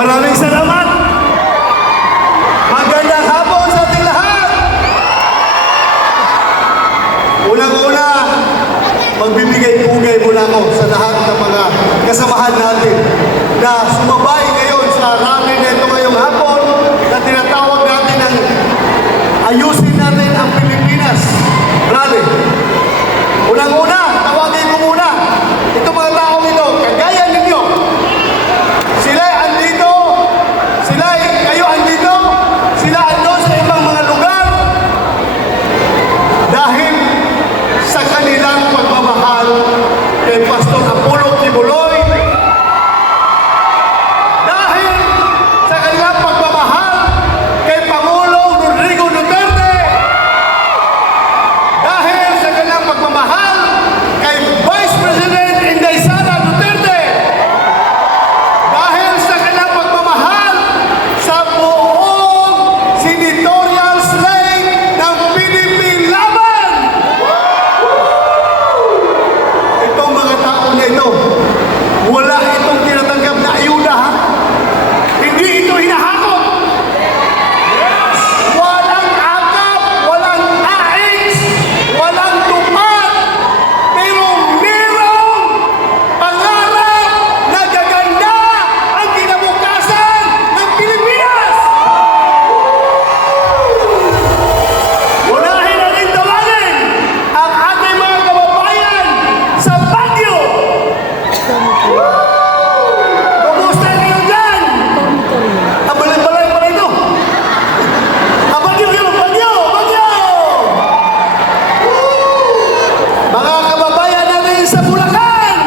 Maraming salamat. Magandang hapon sa ating lahat. Unang-una, magbibigay-pugay muna ako sa lahat ng mga kasamahan natin na sumabay ngayon sa rally nito ngayong hapon na tinatawag natin ng Ayusin Natin ang Pilipinas Rally. Unang-una, tawagin ko muna itong mga taong ito, kagaya ninyo. Sila'y andito, kayo andito, sila ando sa ibang mga lugar dahil sa kanilang pagmamahal kay Pastor Apollo Kibuloy, dahil sa kanilang pagmamahal kay Pangulong Rodrigo Duterte, dahil sa kanilang pagmamahal kay Vice President Inday Sara Duterte, dahil sa kanilang pagmamahal sa buong senatorial slate ng PDP Laban. Itong mga tao na ito, wala itong tinatanggap na ayuda, ha? Hindi ito hinahakot. Walang akap, walang AX, walang tupad, pero merong pangarap na gaganda ang kinabukasan ng Pilipinas. Unahin natin tawagin ang ating mga kababayan sa Baguio. Kumusta kayo dyan? Ang balay-balay pa rin ito. Ang Baguio yun, Baguio! Mga kababayan natin sa Bulacan,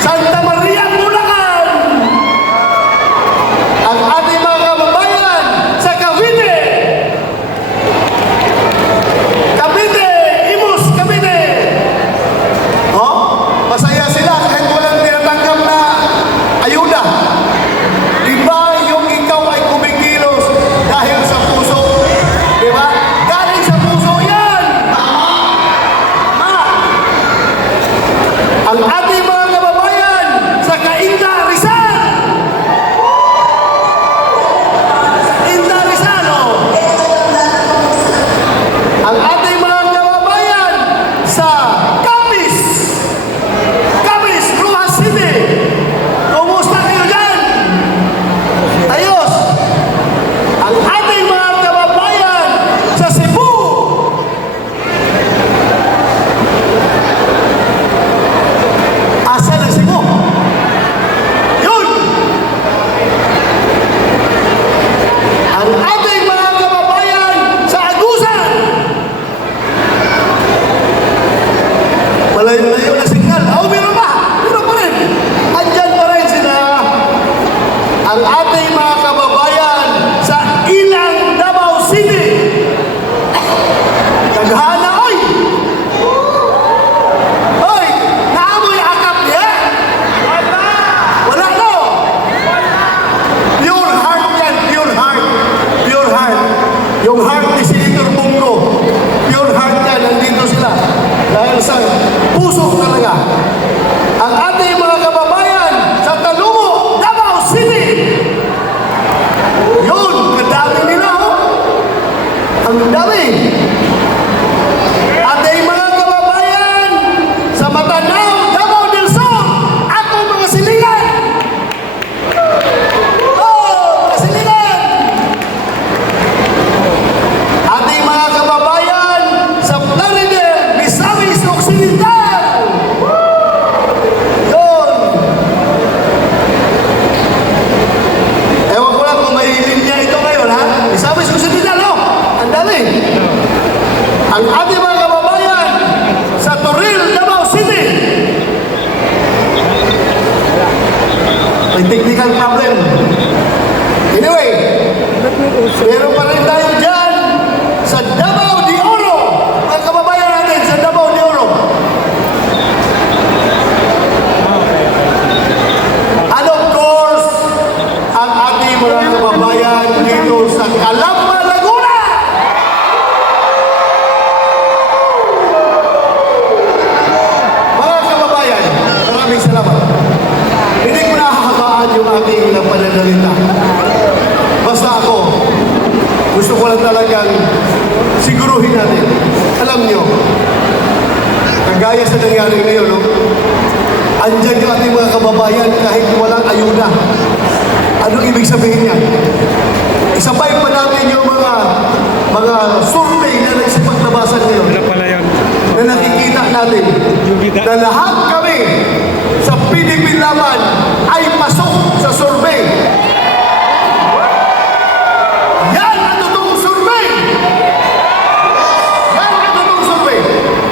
Santa Maria, Bulacan, ang ating mga kababayan sa Cavite, Imus, Cavite. Oh, masaya sila kahit walang tinatanggap na ayuda. Iba yung ikaw ay kumikilos dahil sa puso. Di ba? Galing sa puso yan. Tama. Ang ating mga kababayan sa Cainta, Rizal. Cainta, Rizal, oh. Ang ating mga kababayan sa Capiz, Rojas City. Kumusta kayo dyan? Ayos. Ang ating mga kababayan sa Cebu. Asa ng Cebu? Yun. Ang ating mga kababayan sa Agusan. Malayo-layo na signal. Oh, meron pa. Meron pa rin. Andyan pa rin sila. Ang ating mga kababayan sa Ilang, Davao City. Taghana, oy! Oy! Naamoy akap niya? Wala no! Pure heart yan, pure heart. Pure heart. Yung heart ni Senator Bongo. Pure heart yan, nandito sila. Dahil sa puso talaga. Ang ating mga kababayan sa Talumo, Davao City. Yun, kadami nila, oh. Ang dami. Ating mga kababayan sa Matanao, Davao del Sur. Ako mga silingan. Oh, mga silingan. Ating mga kababayan sa Plaridel, Misamis Occidental. Yun. Ewan ko lang kung may linya ito ngayon, ha? Misamis Occidental, no? Ang dali. Ang ating mga kababayan sa Toril, Davao City. May technical problem. Anyway, meron pa rin tayo dyan sa Davao de Oro. Mga kababayan natin sa Davao de Oro. And of course, ang ating mga kababayan dito sa Calamba, Laguna. Mga kababayan, maraming salamat. Hindi ko siguruhin natin. Alam nyo, kagaya sa nangyari ngayon, no? Andyan yung ating mga kababayan kahit walang ayuda. Ano ibig sabihin yan? Isabay pa natin yung mga survey na nagsipaglabasan ngayon. Ano pala yun? Na nakikita natin na lahat kami sa PDP Laban ay pasok sa survey. Yan ang totoong survey! Yan ang totoong survey.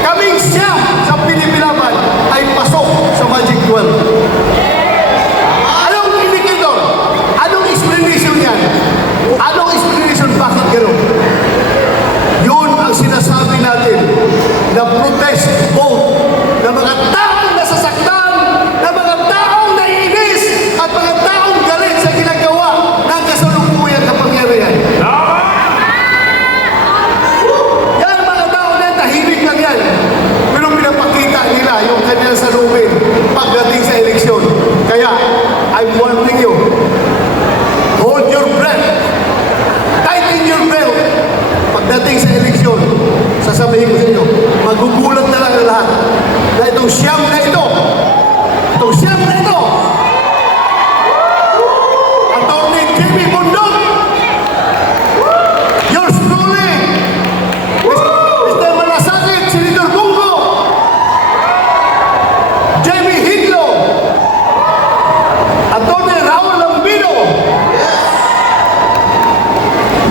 Kaming siyam sa PDP Laban ay pasok sa Magic 12. Anong indicator? Anong explanation yan? Anong explanation? Bakit gano'n? Yun ang sinasabi natin na protest vote na mga taong nasasaktan, na mga taong naiinis, at mga taong galit sa ginagawa ng kasalukuyang kapangyarihan. Yan mga tao na tahimik lang yan. Pero pinapakita nila yung kanilang salubin pagdating sa eleksyon. Kaya, I'm warning you, hold your breath, tighten your belt. Pagdating sa eleksyon, sasabihin ko sa inyo, magugulat na lang ang lahat na itong siyam na ito, Atty. Jimmy Bundok, yours truly, Mr. Malasakit, Senator Bungo, Jamie Hidlo, Atty. Raul Lambino,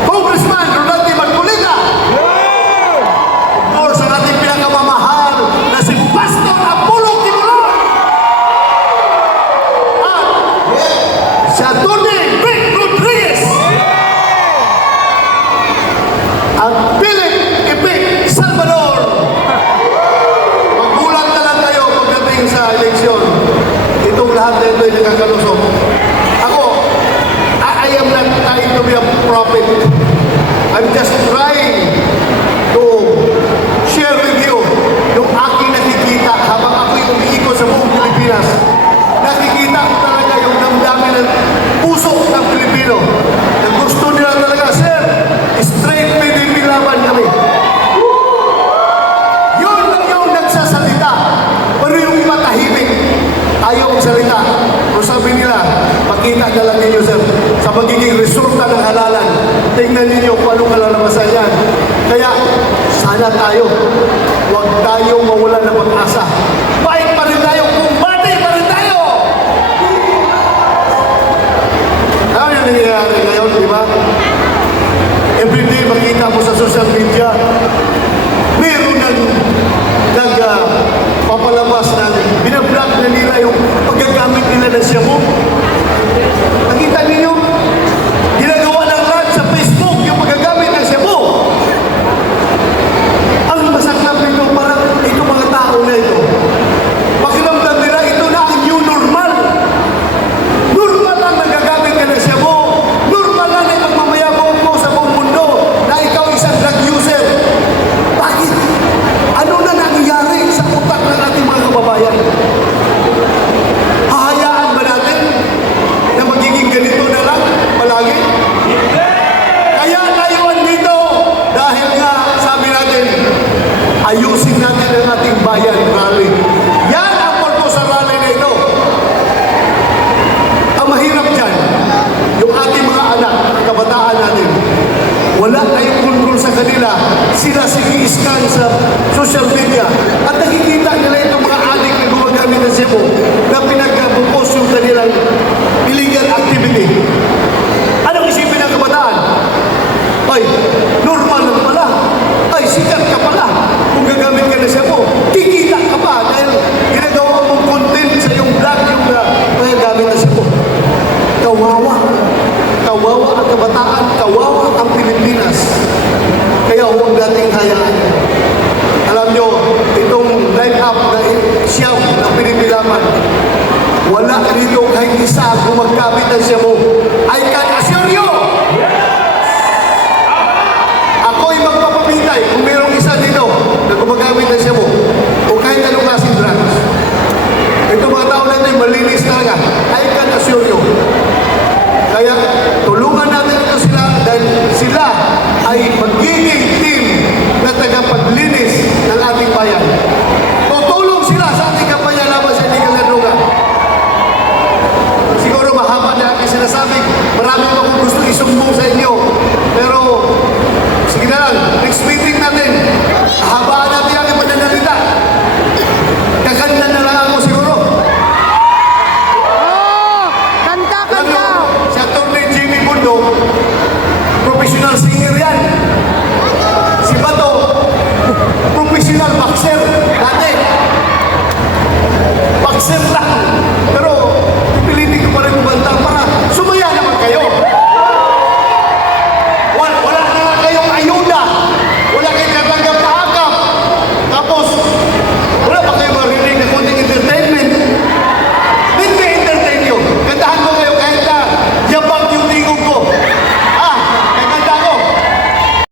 Congressman Rodante Marcolita, or sa ating pinakamamahal na si Pastor Apollo Kibuloy, at si Atty. Vic Rodriguez, at Philip Ipic Salvador. Magulat na lang kayo pagdating sa eleksyon. Itong lahat na ito ay nakakalusok. Ako, I am not trying to be a prophet. I'm just trying to share with you yung aking nakikita habang ako'y umiikot sa buong Pilipinas. Nakikita ko talaga yung damdamin ng puso ng Pilipino. Na gusto nila talaga, sir, straight PDP Laban kami. Yun lang yung nagsasalita. Pero yung iba tahimik, ayaw magsalita. Pero sabi nila, pakita na lang ninyo, sir, sa magiging resulta ng halalan. Tingnan ninyo kung anong kalalabasan yan. Kaya, sana tayo, huwag tayong mawala ng pag-asa. Fight pa rin tayo, kumbati pa rin tayo! Ano yung nangyayari ngayon, di ba? Everyday makita mo sa social media, meron papalabas na binablock na nila yung paggagamit nila ng shabu. Nakita ninyo? Ginagawa ng lahat sa Facebook yung paggagamit ng shabu. Ang masaklap nito, parang itong mga tao na ito, pakiramdam nila ito na ang new normal. Normal lang nagagamit ka ng shabu. Normal lang na pagmamayabong mo sa buong mundo na ikaw isang drug user. Bakit? Ano na nangyayari sa utak ng ating mga kababayan? Hahayaan ba natin na magiging ganito na lang palagi? Kaya layuan dito dahil nga sabi natin, ayusin natin ang ating bayan rally. Yan ang purpose sa rally na ito. Ang mahirap dyan, yung ating mga anak, kabataan natin, wala tayong control sa kanila. Sila sige-scan sa social media at nakikita nila itong mga adik na gumagamit ng Cebu na pinag-propose yung kanilang illegal activity. Anong isipin ng kabataan? Ay, normal lang pala. Ay, sikat ka pala. Kung gagamit ka ng Cebu, kikita ka pa dahil ginagawa mong content sa iyong vlog yung gamit ng Cebu. Kawawa. Kawawa ang kabataan, kawawa ang Pilipinas. Kaya huwag nating hayaan. Alam nyo, itong line-up na siyam na pinipilaman, wala rito kahit isa gumagamit ng Cebu. I can assure you! Ako'y magpapapintay kung mayroong isa dito na gumagamit ng Cebu o kahit anong klaseng drugs. Ito mga tao natin, malinis talaga. I can assure you. Kaya tulungan natin ito sila dahil sila ay magiging team isusumbong sa inyo